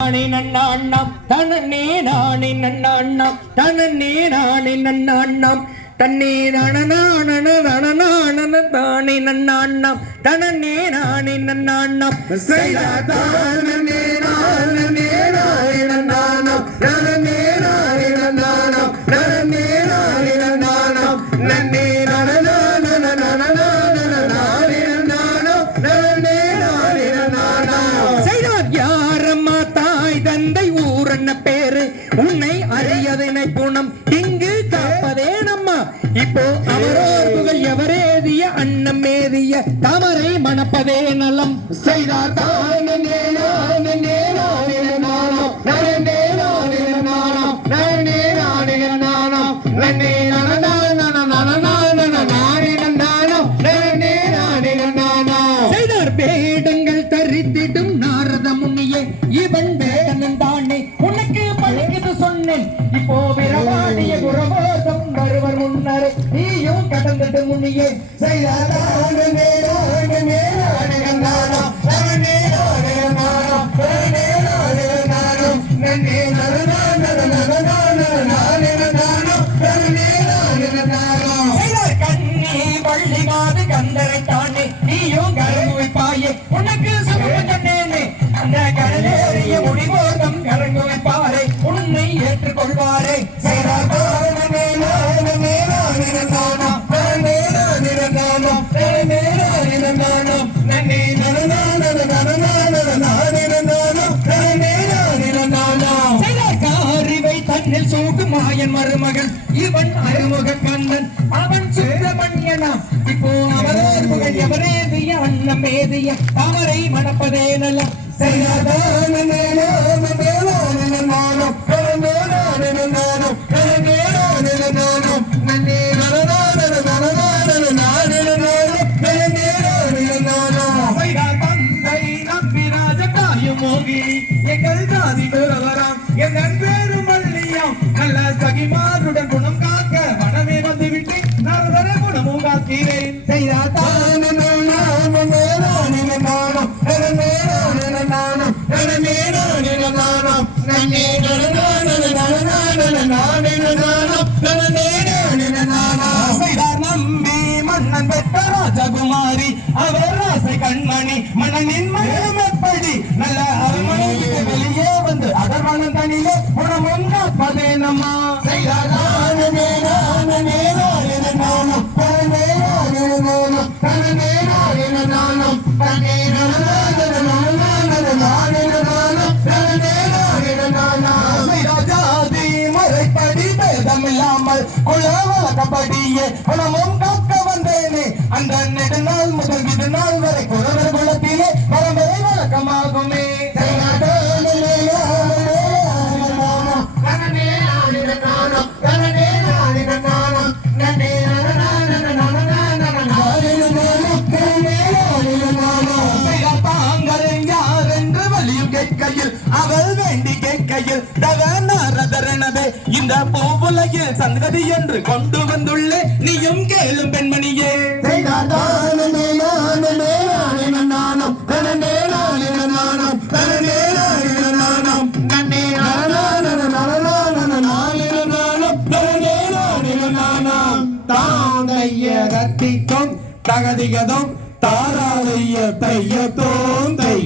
நானே நன்னாண்ணம் தனனே நானே நன்னாண்ணம் தனனே நானே நன்னாண்ணம் தன்னே நனநானன நனநானன தானே நன்னாண்ணம் தனனே நானே நன்னாண்ணம் செய்தானே நானே நானே நன்னாண்ணம் நனனே நானே நன்னாண்ணம் நனனே நானே நன்னாண்ணம் நன்னே நனநானன நனநானன நானே நன்னாண்ணம் நனனே நானே நன்னாண்ணம் செய்தார் யாரம்மா தாய் தந்தை ஊரன்ன பேரு உன்னை அறியதனை புணம் இங்கு காப்பதே நம்மா இப்போ அவரோர் புகழ் எவரேதிய அன்னம் மேதிய தாமரை மணப்பதே நலம் செய்தார் தானே நானே நானே நன்னாண்ணம் நனனே நானே நன்னாண்ணம் நனனே நானே நன்னாண்ணம் நன்னே நனநானன நனநானன நானே நன்னாண்ணம் நனனே நானே நன்னாண்ணம் செய்தார் வேடங்கள் தரித்திடும் நாரத முனியே இவன் வேடனன் தானே உனக்கு பழிக்குது சொன்னேன் இப்போ விரவாடிய குரபோதம் வருவர் முன்னரே நீயும் கடந்துட்டு முனியே செய்தார் தானே நானே நானே நன்னாண்ணம் நனனே நானே நன்னாண்ணம் நனனே நானே நன்னாண்ணம் நன்னே நனநானன நனநானன நானே நன்னாண்ணம் நனனே நானே நன்னாண்ணம் செய்தார் கண்ணி பள்ளி மாது கந்தரை தானே நீயும் கரங்கு வைப்பாயே உனக்கு சுகம் சொன்னேனே அந்த கடலேறிய முடிவோதம் கரங்கு வைப்பாரே உன்னை ஏற்றுக்கொள்வாரே செய்தார் தானே நானே நானே நன்னாண்ணம் நனனே நானே நன்னாண்ணம் நனனே நானே நன்னாண்ணம் நன்னே நனநானன நனநானன நானே நன்னாண்ணம் நனனே நானே நன்னாண்ணம் செய்தார் காரிவை தன்னில் சூட்டு மாயன் மருமகன் இவன் அருமுக கண்ணன் அவன் சுப்பிரமணியனா இப்போ அவரோர் புகழ் எவரேதிய அன்னம் மேதிய தாமரை மணப்பதே நலம் செய்தார் தானே நானே நானே நன்னாண்ணம் நனனே நானே நன்னாண்ணம் நனனே நானே நன்னாண்ணம் நன்னே நனநானன நனநானன நானே நன்னாண்ணம் நனனே நானே நன்னாண்ணம் செய்தார் தந்தை நம்பிராஜ காயும் மோகினி எங்கள் ஜாதி பெறவராம் என் நண்பேரும் மல்லியாம் நல்ல சகிமாருடன் குணம் காக்க மனமே வந்து விட்டு நரவர குணமும் காக்கிறேன் செய்தார் தானே நானே நானே நன்னாண்ணம் நனனே நானே நன்னாண்ணம் நனனே நானே நன்னாண்ணம் நன்னே நனநானன நனநானன நானே நன்னாண்ணம் நனனே நானே நன்னாண்ணம் செய்தார் நம்பி மன்னன் பெற்ற ராஜகுமாரி அவர் ராசை கண்மணி மன்னனின் மனம் எப்படி நல்ல அரண்மனைக்கு வெளியே வந்து அதர்மணம் தனிலே குணமும் காப்பதே நம்மா செய்தார் தானே நானே நானே நன்னாண்ணம் நனனே நானே நன்னாண்ணம் நனனே நானே நன்னாண்ணம் நன்னே நனநானன நனநானன நானே நன்னாண்ணம் நனனே நானே நன்னாண்ணம் ஜாதி முறைப்படி பேதமில்லாமல் குல வழக்கப்படியே குணமும் காக்க வந்தேனே அந்த நெடுநாள் முதல் விடுநாள் வரை குறவர் குலத்திலே பரம்பரை வழக்கமாகுமே செய்தார் தானே நானே நன்னாண்ணம் நனனே நானே நன்னாண்ணம் நனனே நானே நன்னாண்ணம் நன்னே நனநானன நனநானன நானே நன்னாண்ணம் நனனே நானே நன்னாண்ணம் செய்தார் தாங்கள் யார் என்று வலியும் கேட்கையில் அவள் வேண்டி கேட்கையில் தவநாரதரனவே இந்த பூவுலகில் சங்கதி என்று கொண்டு வந்துள்ளே நீயும் கேளும் பெண்மணியே செய்தார் தானே நானே நானே நன்னாண்ணம் நனனே நானே நன்னாண்ணம் நனனே நானே நன்னாண்ணம் நன்னே நனநானன நனநானன நானே நன்னாண்ணம் நனனே நானே நன்னாண்ணம் தாந்தைய ரத்திக்கும் தகதிகதும் தாராளைய தைய தோந்தை